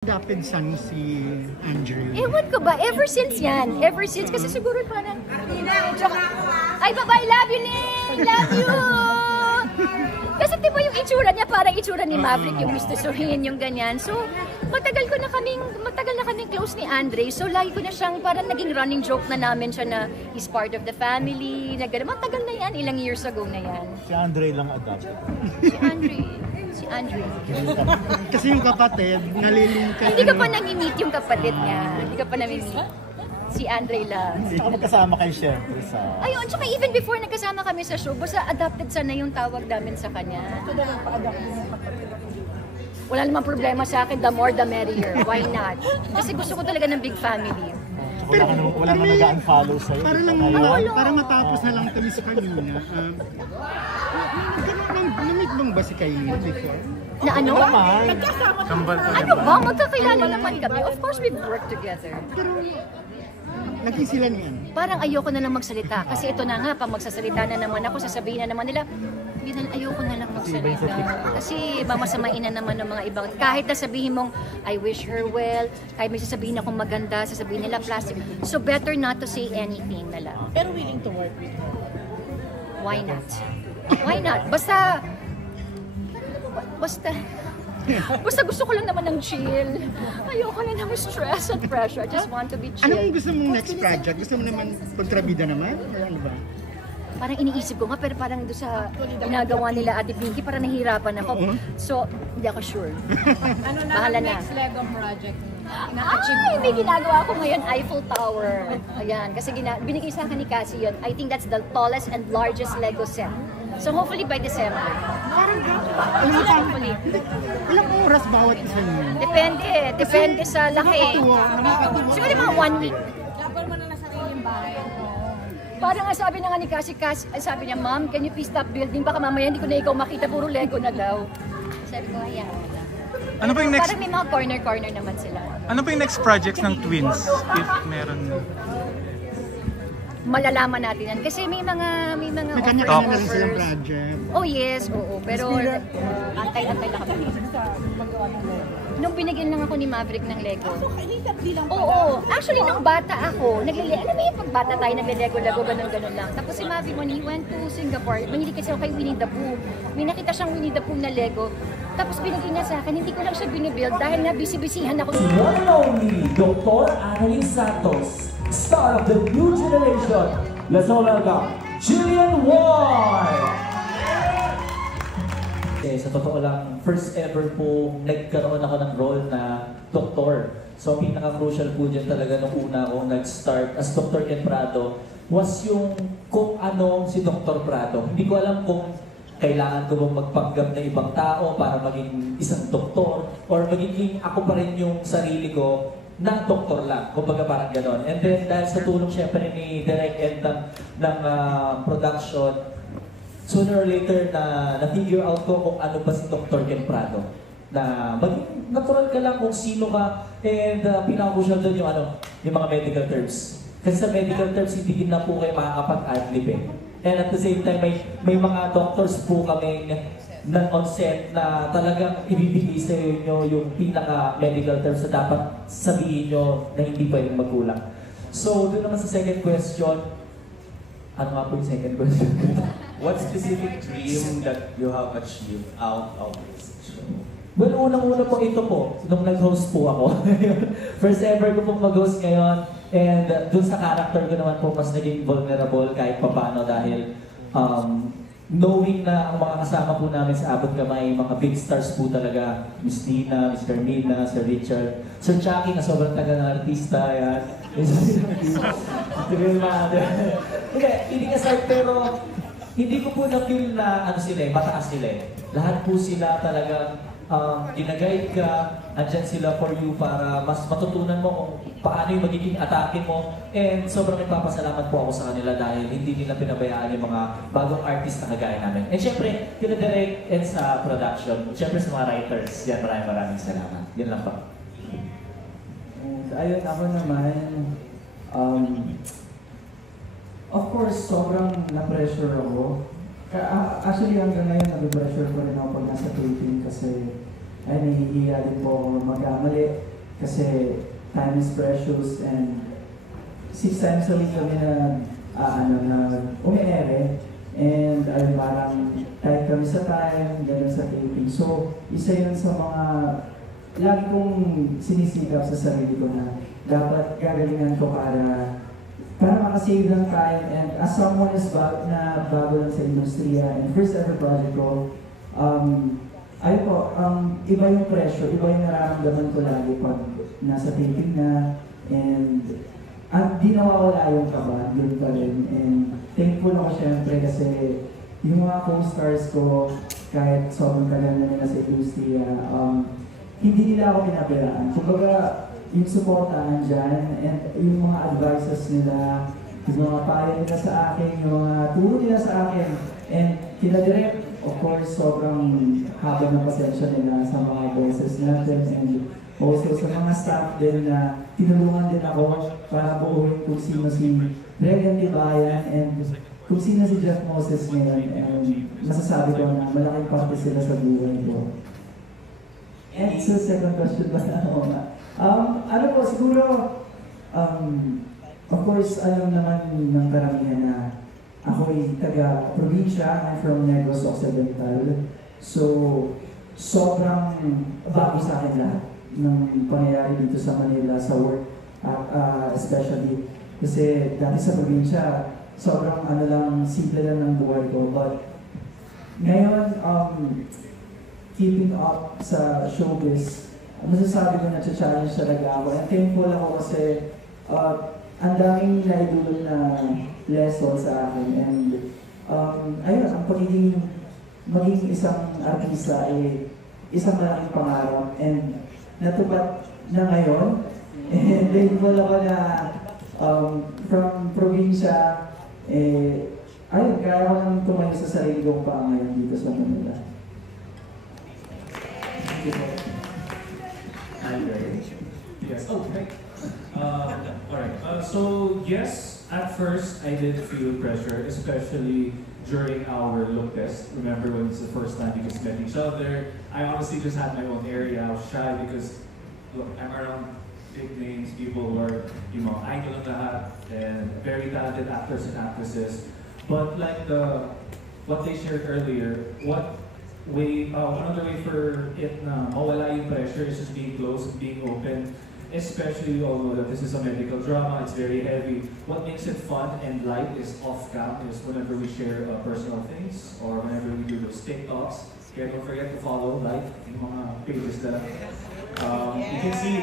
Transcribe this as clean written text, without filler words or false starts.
Adopted son si Andrew. Ewan ko ba, ever since yan. Ever since, kasi siguro parang, ay babae, love you, Ning! Love you! Kasi diba yung itsura niya, parang itsura ni Maverick, yung mistusuhin, yung ganyan. So, matagal na kaming close ni Andre. So, lagi ko na siyang, parang naging running joke na namin siya na he's part of the family. Na gano'n. Matagal na yan, ilang years ago na yan. Si Andre lang adopted. Si Andre. Kasi yung kapatid, nalilingkay. Hindi ka pa nami-meet yung kapatid niya. Hindi ka pa nami-meet. Si Andre lang. Hindi ka magkasama kayo syempre sa... Ayun, tsaka even before nagkasama kami sa show, basta adopted sana yung tawag namin sa kanya. Wala namang problema sa akin, the more the merrier. Why not? Kasi gusto ko talaga ng big family. Wala nga nag-unfollow sa'yo. Para matapos na lang kami sa kanina. Namit bang ba si Kylie before? Na ano? Kambal ko Ano ba? Magkakilala naman kami. Of course, we've worked together. Pero, naging sila niyan. Parang ayoko na lang magsalita. Kasi ito na nga, pag magsasalita na naman ako, sasabihin na naman nila, ayoko na lang magsalita. Kasi mamasamain na naman ng mga ibang. Kahit na sabihin mong, I wish her well, kahit may sasabihin akong maganda, sasabihin nila plastic. So better not to say anything na lang. Pero willing to work with her? Why not? Why not? Basta gusto ko lang naman ng chill. Ayoko na naman stress at pressure. I just want to be chill. Anong gusto mong next project? Gusto mo naman kontrabida naman? Or ano ba? Parang iniisip ko nga, pero parang doon sa ginagawa nila Ate Pinky, parang nahihirapan ako. So, hindi ako sure. Ano na Bahala ang na. next Lego project? Ay, may ginagawa ko ngayon, Eiffel Tower. Ayan, kasi binigay sa akin ni Cassie yun. I think that's the tallest and largest Lego set. So hopefully by December. Hopefully. Ilang oras bawat isa niyo? Depende sa laki. Siguro mga 1 week. Laban mo na na sariling bahay. Parang nga sabi na nga ni Cassie, sabi niya, Ma'am, can you please stop building? Baka mamaya hindi ko na ikaw makita, puro Lego na daw. Sabi ko, ayan. Ano ba yung next? Parang may mga corner-corner naman sila. Ano ba yung next projects ng Twins? If meron. Malalaman natin yan. Kasi may mga May offers. kanya-kanya na rin silang project. Oh yes, oo. Pero antay-antay lang kami. Nung binigyan lang ako ni Maverick ng Lego. Oo. Actually, nung bata ako, alam mo yung pag bata tayo, nagle-Lego-Lego, ganun-ganun lang. Tapos si Maverick, when he went to Singapore, mahilig kasi ako kay Winnie the Pooh. May nakita siyang Winnie the Pooh na Lego. Tapos binigyan niya sa akin, hindi ko lang siya binibuild dahil nga busy-busyhan ako. One and only Dr. Annalyn Santos, star of the new generation. Let's all welcome Jillian Ward! Sa totoo lang, first ever po nagkaroon ako ng role na doktor. So pinaka-crucial po dyan talaga nung una akong nag-start as Dr. Ken Prado was yung kung ano si Dr. Prado. Hindi ko alam kung kailangan ko bang magpanggap na ibang tao para maging isang doktor or magiging ako pa rin yung sarili ko na doktor lang. Kumbaga parang ganon. And then dahil sa tulong syempre ni Direct Ed ng production, sooner or later na-figure out ko kung ano ba si Dr. Ken Prado. Na maging natural ka lang kung sino ka and pinaka-crucial doon yung mga medical terms. Kasi sa medical terms, hindi na po kayo makakapag-adlib eh. And at the same time, may mga doctors po kaming on set na talagang ibibigay sa inyo yung pinaka-medical terms na dapat sabihin nyo na hindi pwedeng magkulang. So, doon naman sa second question, ano nga po yung second question? What specific dream that you have achieved out of this show? Well, unang-una po ito po, nung nag-host po ako. First ever ko pong mag-host ngayon. And dun sa character ko naman po, mas naging vulnerable kahit papano dahil knowing na ang mga kasama po namin sa Abot Kamay, mga big stars po talaga, Miss Nina, Mr. Mina, Sir Richard, Sir Chucky na sobrang taga ng artista, yan. Hindi ka start pero hindi ko po na-feel na sila mataas sila. Lahat po sila talaga ginaguide ka, andyan sila for you para mas matutunan mo kung paano yung magiging atake mo. And sobrang nagpapasalamat po ako sa kanila dahil hindi nila pinabayaan yung mga bagong artist na kagaya namin. And syempre, kina Direct and sa production, syempre sa mga writers, yan maraming salamat. Yan lang pa. And ayun, ako naman, of course, sobrang na-pressure ako. Actually, hanggang ngayon, nag-pressure ko rin ako pag nasa taping kasi ay nahihiya din po ako magkamali. Kasi time is precious and 6 times a week kami na umi-ere. And ayun, parang tight kami sa time, gano'n sa taping. So, isa yun sa mga lagi kong sinisikap sa sarili ko na dapat gagalingan ko para makasave ng time. And as someone is bago lang sa industriya and first ever project ko, ayun po, iba yung pressure, iba yung nararamdaman ko lagi pag nasa taping na. And di nawawala yung kaba, yun pa rin. And thankful ako syempre kasi yung mga co-stars ko, kahit sobrang tagal na nila sa industriya, hindi nila ako pinapiraan. Kumbaga, yung supportahan dyan, and yung mga advices nila, yung mga payo nila sa akin, yung mga turo nila sa akin, and kila direct, of course, sobrang haba ng pasensya nila sa mga boses natin, and also sa mga staff din na tinulungan din ako para buuin kung sino si Regan Tibayan and kung sino si Jeff Moses ngayon. And masasabi ko na malaking parte sila sa buhay ko. And so second question ba na ako nga? Ano po, siguro, of course, alam naman ng karamihan na ako ay taga-probinsya, I'm from Negros Occidental. So, sobrang bago sa akin lahat ng pangyayari dito sa Manila sa work, especially kasi dati sa probinsya sobrang simple lang ng buhay ko, but ngayon keeping up sa showbiz, masasabi ko na challenge talaga ako, and thankful ako kasi ang daming naidulot na lesson sa akin. And ayun, ang maging isang artista ay isang malaking pangarap, and natupad na ngayon. And thankful ako na from probinsya, ayun, kaya ko nang tumayo sa sarili kong paa ngayon dito sa Manila. Thank you po. Yes. Oh, right. Alright. So yes, at first I did feel pressure, especially during our look test. Remember when it's the first time we just met each other? I honestly just had my own area. I was shy because look, I'm around big names, people who are, idol ng lahat, and very talented actors and actresses. But like what they shared earlier, one other way for it na mawala yung pressure is just being close and being open. Especially, we all know that this is a medical drama, it's very heavy. What makes it fun and light is off-cam, is whenever we share personal things, or whenever we do those TikToks. Kaya don't forget to follow, like, yung mga pages na you can see